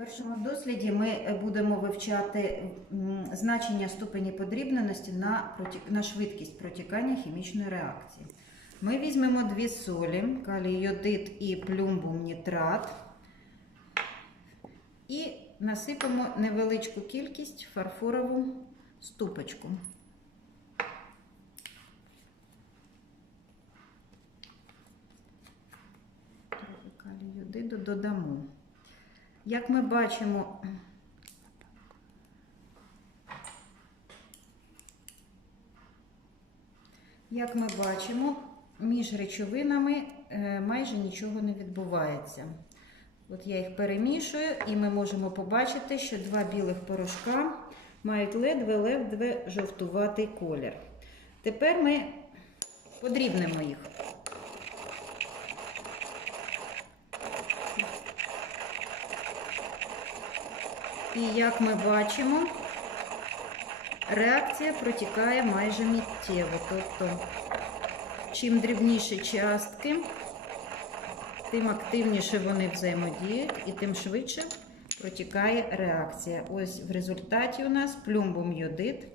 першому досліді ми будемо вивчати значення ступені подрібненості на, на швидкість протікання хімічної реакції. Ми візьмемо дві солі, калій йодид і плюмбум нітрат, і насипемо невеличку кількість фарфорову ступочку. Як ми бачимо, як ми бачимо, між речовинами е, майже нічого не відбувається. От я їх перемішую, і ми можемо побачити, що два білих порошка мають ледве-ледве жовтуватий колір. Тепер ми подрібнемо їх. І як ми бачимо, реакція протікає майже миттєво. Тобто, чим дрібніші частки, тим активніше вони взаємодіють і тим швидше протікає реакція. Ось в результаті у нас плюмбум йодид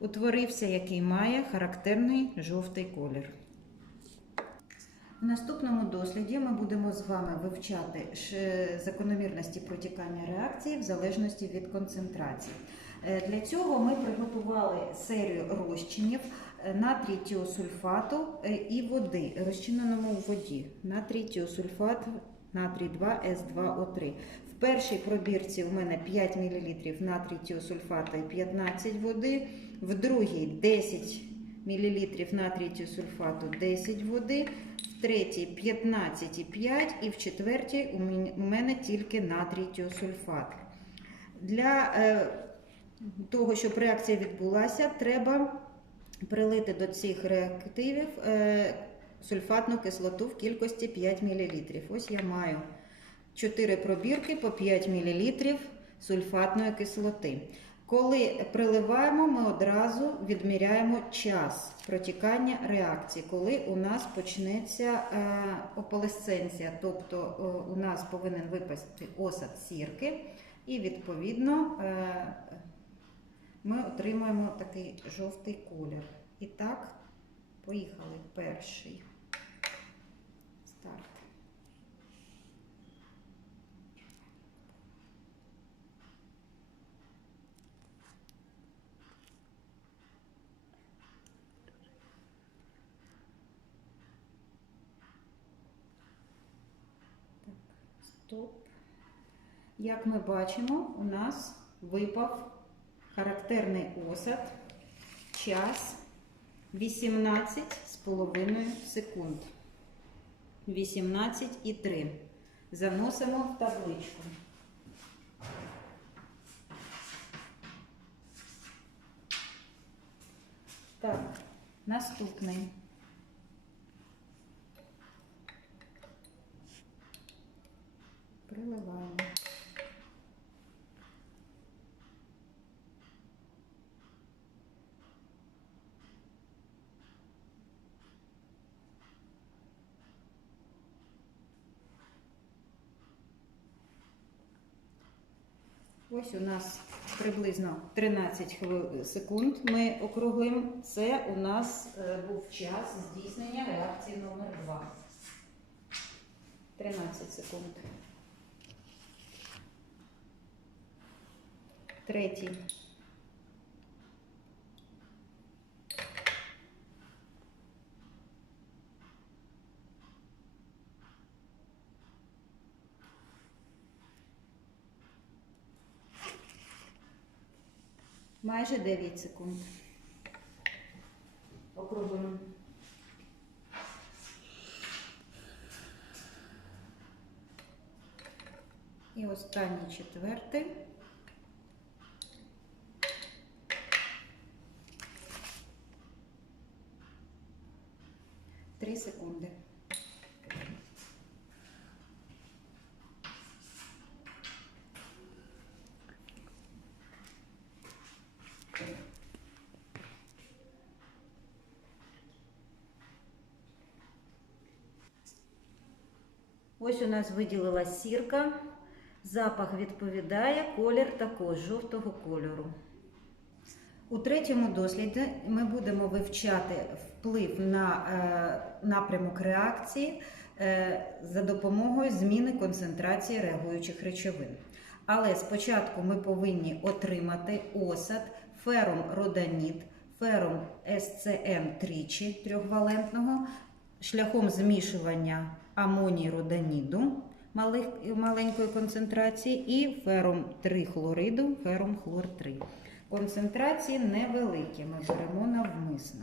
утворився, який має характерний жовтий колір. В наступному досліді ми будемо з вами вивчати закономірності протікання реакції в залежності від концентрації. Е, Для цього ми приготували серію розчинів е, натрій тіосульфату е, і води, розчиненому в воді. Натрій тіосульфат, натрій 2 С2О3. В першій пробірці в мене 5 мл натрій тіосульфату і 15 води, в другій 10 мл натрій тіосульфату 10 води, третій 15,5 і в четвертій у мене тільки натрій тіосульфат. Для е, того, щоб реакція відбулася, треба прилити до цих реактивів е, сульфатну кислоту в кількості 5 мл. Ось я маю 4 пробірки по 5 мл сульфатної кислоти. Коли приливаємо, ми одразу відміряємо час протікання реакції, коли у нас почнеться е, ополесценція, тобто е, у нас повинен випасти осад сірки, і відповідно е, ми отримуємо такий жовтий колір. І так, поїхали перший старт. Так, стоп. Як ми бачимо, у нас випав характерний осад, час 18,5 секунд. 18,3. Заносимо в табличку. Так, наступний. Приливаємо. Ось у нас приблизно 13 хвил- секунд. Ми округлимо. Це у нас е, був час здійснення реакції номер 2. 13 секунд. Третій. Майже 9 секунд. Округлимо. І останній четвертий. Три секунди. Ось у нас виділилась сірка. Запах відповідає, колір також жовтого кольору. У третьому досліді ми будемо вивчати вплив на е, напрямок реакції е, за допомогою зміни концентрації реагуючих речовин. Але спочатку ми повинні отримати осад фером роданіт, фером СЦН тричі трьохвалентного шляхом змішування амоній роданіду маленької концентрації і фером 3 хлориду, фером хлор 3. Концентрації невеликі, ми беремо навмисно.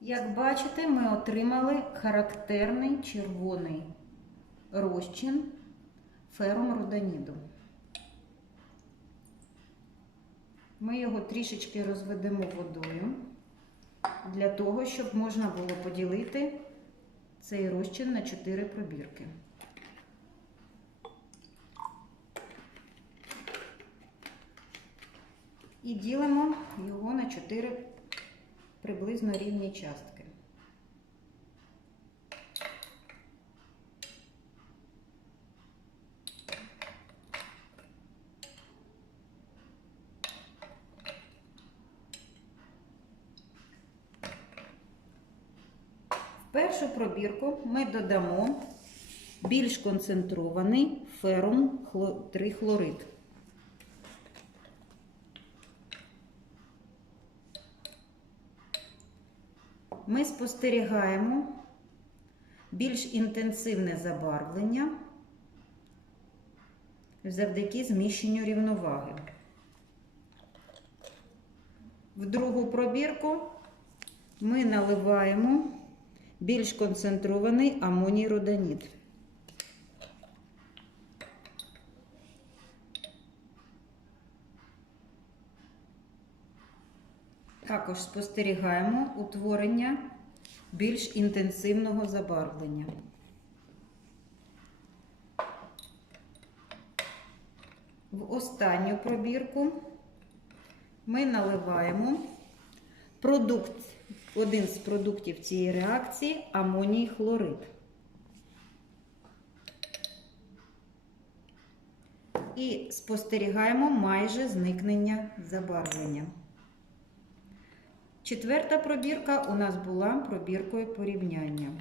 Як бачите, ми отримали характерний червоний розчин фером роданіду. Ми його трішечки розведемо водою для того, щоб можна було поділити цей розчин на 4 пробірки. І ділимо його на 4 приблизно рівні частки. В першу пробірку ми додамо більш концентрований ферум 3 хлорид. Ми спостерігаємо більш інтенсивне забарвлення завдяки зміщенню рівноваги. В другу пробірку ми наливаємо більш концентрований амоній роданіт. Також спостерігаємо утворення більш інтенсивного забарвлення. В останню пробірку ми наливаємо продукт, один з продуктів цієї реакції амоній хлорид. І спостерігаємо майже зникнення забарвлення. Четверта пробірка у нас була пробіркою порівняння.